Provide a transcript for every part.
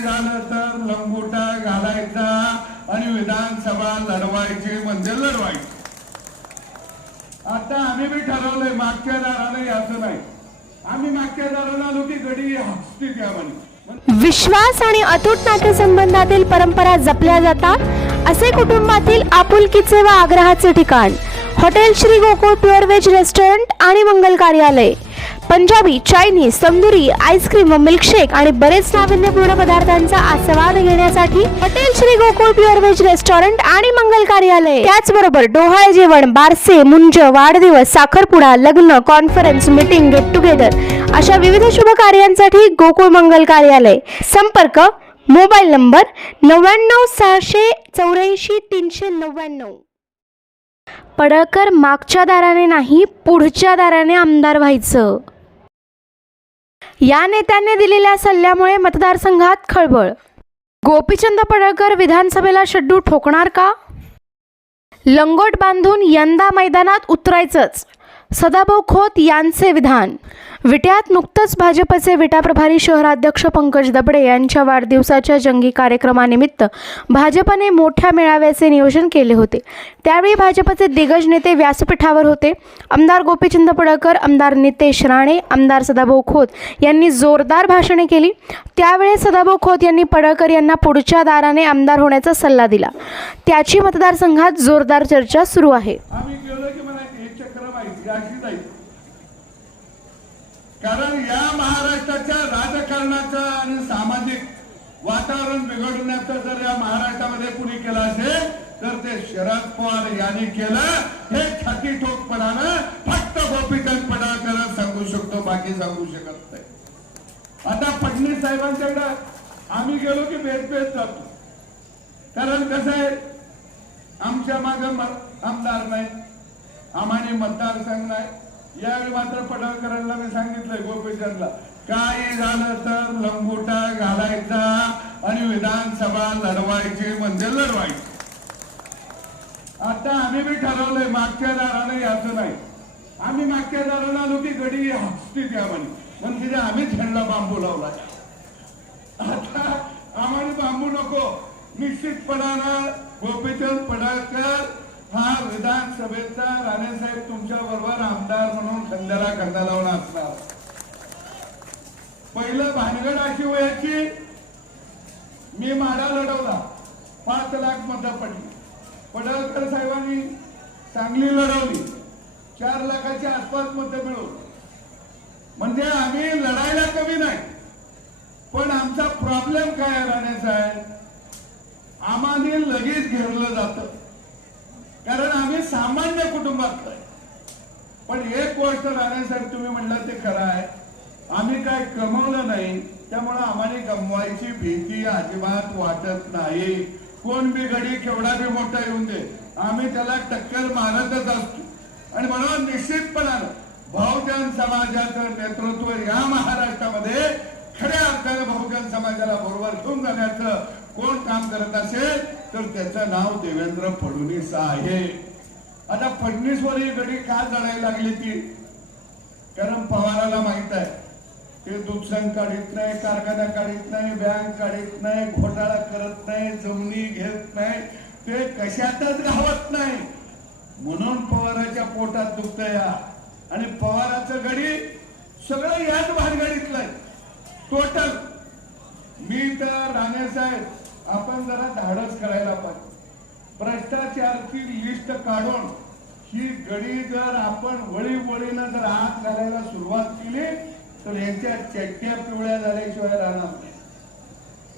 काही झालं तर लंगोटा घालायचा आणि विधानसभा लढवायची म्हणजे लढवायची. आता आम्ही बी ठरवलंय मागच्या याचं नाही. आम्ही मागच्या दाराला गडी म्हणे. विश्वास आणि अतूट नातेसंबंधातील परंपरा जपल्या जातात असे कुटुंबातील आपुलकीचे व आग्रहाचे ठिकाण. Hotel Shri Gokul pure veg restaurant आणि मंगल कार्यालय. Punjabi Chinese tandoori ice cream व मिल्कशेक आणि बरेच नाविन्यपूर्ण पदार्थांचा आस्वाद घेण्यासाठी hotel Shri Gokul pure veg restaurant आणि मंगल कार्यालय. त्याचबरोबर डोहाळे जेवण बारसे मुंज वाढदिवस साखरपुडा लग्न कॉन्फरन्स मीटिंग गेट टुगेदर अशा विविध शुभ कार्यांसाठी गोकुळ मंगल कार्यालय. संपर्क मोबाईल नंबर नव्याण्णव सहाशे चौऱ्याऐंशी तीनशे नव्याण्णव. पडळकर मागच्या दाराने नाही पुढच्या दाराने आमदार व्हायचं. या नेत्यांनी दिलेल्या सल्ल्यामुळे मतदारसंघात खळबळ. गोपीचंद पडळकर विधानसभेला शड्डू ठोकणार का? लंगोट बांधून यंदा मैदानात उतरायचंच. सदाभाऊ खोत यांचे विधान. विट्यात नुकतंच भाजपचे विटा प्रभारी शहराध्यक्ष पंकज दबडे यांच्या वाढदिवसाच्या जंगी कार्यक्रमानिमित्त भाजपने मोठ्या मेळाव्याचे नियोजन केले होते. त्यावेळी भाजपचे दिग्गज नेते व्यासपीठावर होते. आमदार गोपीचंद पडळकर आमदार नितेश राणे आमदार सदाभाऊ खोत यांनी जोरदार भाषणे केली. त्यावेळी सदाभाऊ खोत यांनी पडळकर यांना पुढच्या दाराने आमदार होण्याचा सल्ला दिला. त्याची मतदारसंघात जोरदार चर्चा सुरू आहे आम्ही गेलो की म्हणायचे हे चक्र माहिती अशी जाईल कारण या महाराष्ट्राच्या राजकारणाचं आणि सामाजिक वातावरण बिघडवण्याचं जर या महाराष्ट्रामध्ये कुणी केलं असेल तर ते शरद पवार यांनी केलं. हे छाती ठोकपणानं फक्त गोपीचंद पडळकर सांगू शकतो बाकी सांगू शकत नाही. आता फडणवीस साहेबांच्याकडे आम्ही गेलो की बेस बेस जातो. कारण कसं आहे आमच्या मागे आमदार नाही आम्हाने मतदारसंघ नाही. यावेळी मात्र पडळकरांना मी सांगितलंय गोपीचंदला काही झालं तर लंगोटा घालायचा आणि विधानसभा लढवायची म्हणजे लढवायची. आता आम्ही बी ठरवलंय मागच्या दाराला याचं नाही. आम्ही मागच्या दाराला आलो की गडी हसती द्या म्हणे. म्हणजे आम्ही झेंडा बांबू लावला. आता आम्हाला बांबू नको. निश्चितपणानं गोपीचंद पडळकर हा विधानसभेचा राणेसाहेब तुमच्या बरोबर आमदार म्हणून खंद्याला खंदा लावून असणार. पहिलं भानगड अशी वयाची मी माडा लढवला. पाच लाख मतं पडली. पडळकर साहेबांनी चांगली लढवली. चार लाखाच्या आसपास मतं मिळवली. म्हणजे आम्ही लढायला कमी नाही. पण आमचा प्रॉब्लेम काय आहे राहण्याचा आहे आम्हाला लगेच घेरलं जातं कारण आम्ही मागताय पण एक गोष्ट राणेसाहेब तुम्ही म्हणलं ते खरं आहे. आम्ही काय कमवलं नाही त्यामुळे आम्हाला गमवायची भीती अजिबात वाटत नाही. कोण बी घडी केवढा बी मोठा येऊन दे आम्ही त्याला टक्कर मारतच असतो. आणि म्हणून निश्चितपणानं बहुजन समाजाचं नेतृत्व या महाराष्ट्रामध्ये खऱ्या अर्थाने बहुजन समाजाला बरोबर घेऊन जाण्याचं कोण काम करत असेल तर त्याचं नाव देवेंद्र फडणवीस आहे. आता फडणीसवर ही गडी का जळायला लागली ती? कारण पवाराला माहीत आहे. ते दूध संघ काढीत नाही कारखाना काढीत नाही बँक काढीत नाही घोटाळा करत नाही जमिनी घेत नाही ते कशातच घावत नाही. म्हणून पवाराच्या पोटात दुखत या आणि पवाराचं गडी सगळं याच भानगडीतलंय. आहे टोटल मी तर राणे साहेब आपण जरा धाडस करायला पाहिजे. भ्रष्टाचारची लिस्ट काढून ही गडी जर आपण वळी वळीनं जर हात घालायला सुरुवात केली तर यांच्या चट्ट्या पिवळ्या झाल्याशिवाय राहणार नाही.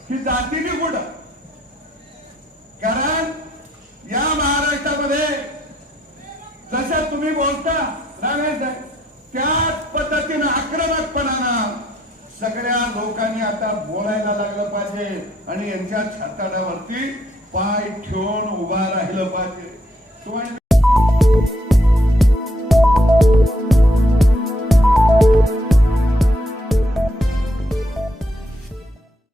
ही जातीने कुठं? कारण या महाराष्ट्रामध्ये जसं तुम्ही बोलता राणे त्याच पद्धतीनं आक्रमकपणानं सगळ्या लोकांनी आता बोलायला लागलं पाहिजे आणि यांच्या छाताडावरती पाय ठेवून उभा राहिलं पाहिजे.